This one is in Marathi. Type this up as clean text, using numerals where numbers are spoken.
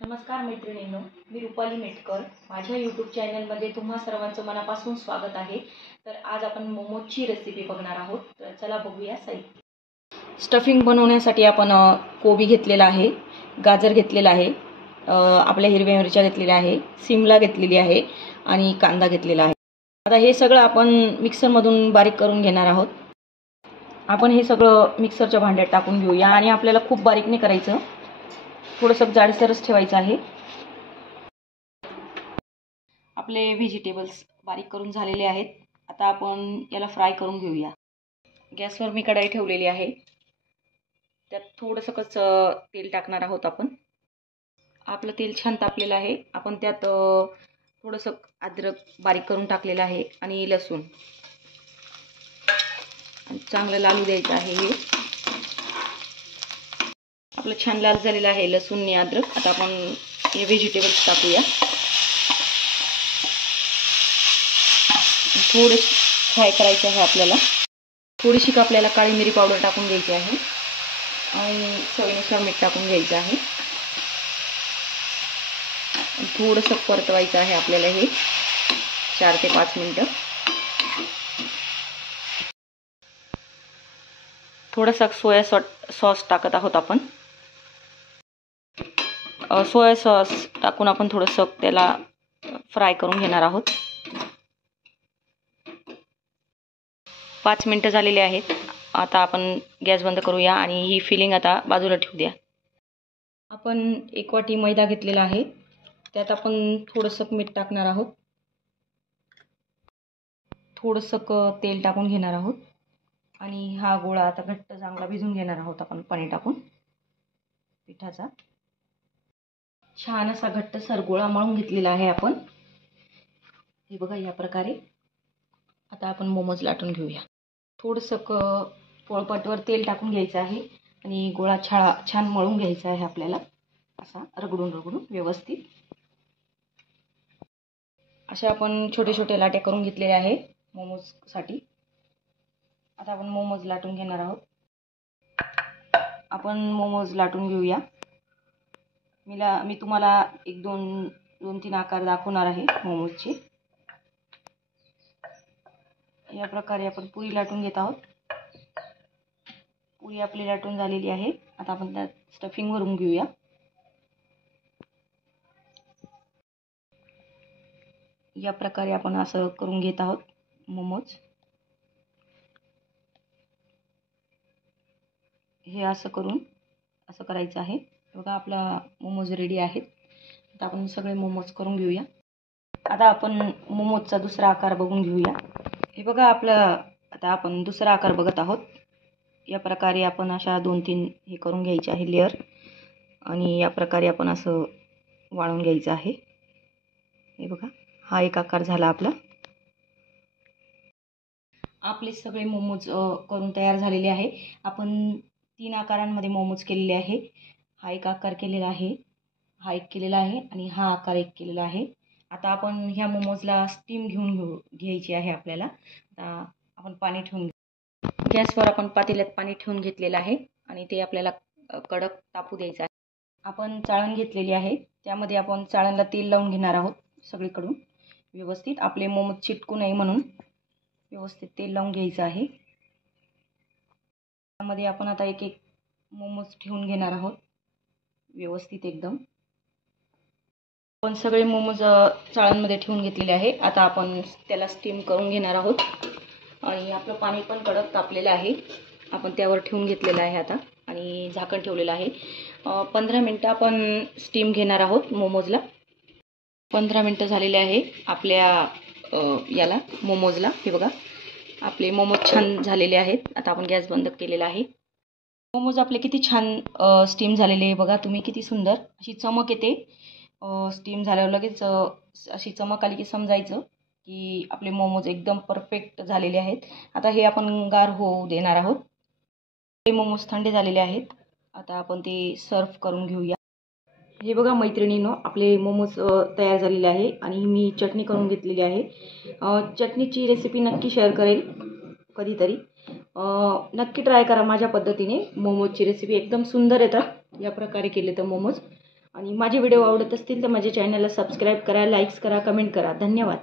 नमस्कार मैत्रिणींनो, मी रुपाली मेटकर. माझ्या यूट्यूब चॅनलमध्ये तुम्हा सर्वांचं मनापासून स्वागत आहे. तर आज आपण मोमोजची रेसिपी बघणार आहोत. तर चला बघूया साहित्य. स्टफिंग बनवण्यासाठी आपण कोबी घेतलेला आहे, गाजर घेतलेला आहे, आपल्या हिरव्या मिरच्या घेतलेल्या आहे, सिमला घेतलेली आहे आणि कांदा घेतलेला आहे. आता हे सगळं आपण मिक्सरमधून बारीक करून घेणार आहोत. आपण हे सगळं मिक्सरच्या भांड्यात टाकून घेऊया आणि आपल्याला खूप बारीक नाही करायचं, थोडंसं जाडसरच ठेवायचं आहे. आपले व्हेजिटेबल्स बारीक करून झालेले आहेत. आता आपण याला फ्राय करून घेऊया. गॅसवर मी कढाई ठेवलेली आहे. त्यात थोडंसं तेल टाकणार आहोत आपण. आपलं तेल छान तापलेलं आहे. आपण त्यात थोडंसं अद्रक बारीक करून टाकलेलं आहे आणि लसूण चांगलं लालू द्यायचं आहे. हे आपलं छान लाल झालेलं आहे लसूण आणि अद्रक. आता आपण हे व्हेजिटेबल्स टाकूया. थोडे फ्राय करायचे आहे आपल्याला. थोडीशी आपल्याला काळी मिरी पावडर टाकून घ्यायची आहे आणि चवीनुसार मीठ टाकून घ्यायचं आहे. थोडंसं परतवायचं आहे आपल्याला हे 4 ते 5 मिनिटं. थोडासा सोया सॉस टाकत आहोत आपण. सोया सॉस टाकून आपण थोडंसं त्याला फ्राय करून घेणार आहोत. 5 मिनिटं झालेले आहेत. आता आपण गॅस बंद करूया आणि ही फिलिंग आता बाजूला ठेवू द्या. आपण 1 वाटी मैदा घेतलेला आहे. त्यात आपण थोडंसं मीठ टाकणार आहोत. थोडंसं तेल टाकून घेणार आहोत आणि हा गोळा आता घट्ट चांगला भिजून घेणार आहोत आपण पाणी टाकून. पिठाचा छान असा घट्टसर गोळा मळून घेतलेला आहे आपण. हे बघा या प्रकारे. आता आपण मोमोज लाटून घेऊया. थोडंसं पोळपाटवर तेल टाकून घ्यायचं आहे आणि गोळा छान मळून घ्यायचा आहे आपल्याला. असा रगडून व्यवस्थित. अशा आपण छोटे छोटे लाटे करून घेतलेले आहे मोमोजसाठी. आता आपण मोमोज लाटून घेणार आहोत. आपण मोमोज लाटून घेऊया. मी तुम्हाला 2-3 आकार दाखवणार आहे मोमोजचे. या प्रकारे आपण पुरी लाटून घेत आहोत. पुरी आपली लाटून झालेली आहे. आता आपण त्यात स्टफिंग भरून घेऊया. या प्रकारे आपण असं करून घेत आहोत मोमोज. हे असं करायचं आहे. बघा आपला मोमोज रेडी आहेत. आता आपण सगळे मोमोज करून घेऊया. आता आपण मोमोजचा दुसरा आकार बघून घेऊया. हे बघा आता आपण दुसरा आकार बघत आहोत. या प्रकारे आपण अशा 2-3 हे करून घ्यायचे आहे लेअर आणि या प्रकारे आपण असं वाळून घ्यायचं आहे. हे बघा हा एक आकार झाला आपला. आपले सगळे मोमोज करून तयार झालेले आहे. आपण 3 आकारांमध्ये मोमोज केलेले आहे. हा एक आकार केलेला आहे, हा एक केलेला आहे आणि हा आकार एक केलेला आहे. आता आपण ह्या मोमोजला स्टीम घ्यायची आहे आपल्याला. आता आपण पाणी ठेवून गॅसवर आपण पातेल्यात पाणी ठेवून घेतलेलं आहे आणि ते आपल्याला कडक तापू द्यायचं आहे. आपण चाळण घेतलेली आहे. त्यामध्ये आपण चाळणला तेल लावून घेणार आहोत सगळीकडून व्यवस्थित. आपले मोमोज चिटकू नये म्हणून व्यवस्थित तेल लावून घ्यायचं आहे. त्यामध्ये आपण आता एक मोमोज ठेवून घेणार आहोत व्यवस्थित एकदम. आपण सगळे मोमोज चाळणमध्ये ठेवून घेतलेले आहे. आता आपण त्याला स्टीम करून घेणार आहोत आणि आपलं पाणी पण कडक तापलेलं आहे. आपण त्यावर ठेवून घेतलेलं आहे आता आणि झाकण ठेवलेलं आहे. 15 मिनिटं आपण स्टीम घेणार आहोत मोमोजला. 15 मिनिटं झालेले आहे आपल्या याला मोमोजला. हे बघा आपले मोमोज छान झालेले आहेत. आता आपण गॅस बंद केलेला आहे. मोमोज आपले किती छान स्टीम झालेले आहे बघा तुम्ही. किती सुंदर अशी चमक येते. स्टीम झाल्यावर लगेच अशी चमक आली की समजायचं की आपले मोमोज एकदम परफेक्ट झालेले आहेत. आता हे आपण गार होऊ देणार आहोत. हे मोमोज थंड झालेले आहेत. आता आपण ते सर्व करून घेऊया. हे बघा मैत्रिणींनो आपले मोमोज तयार झालेले आहे आणि मी चटणी करून घेतलेली आहे. चटणीची रेसिपी नक्की शेअर करेल कधीतरी. नक्की ट्राय करा माझ्या पद्धतीने. मोमोजची रेसिपी एकदम सुंदर येतात या प्रकारे केले तर मोमोज. आणि माझे व्हिडिओ आवडत असतील तर माझ्या चॅनलला सबस्क्राईब करा, लाईक्स करा, कमेंट करा. धन्यवाद.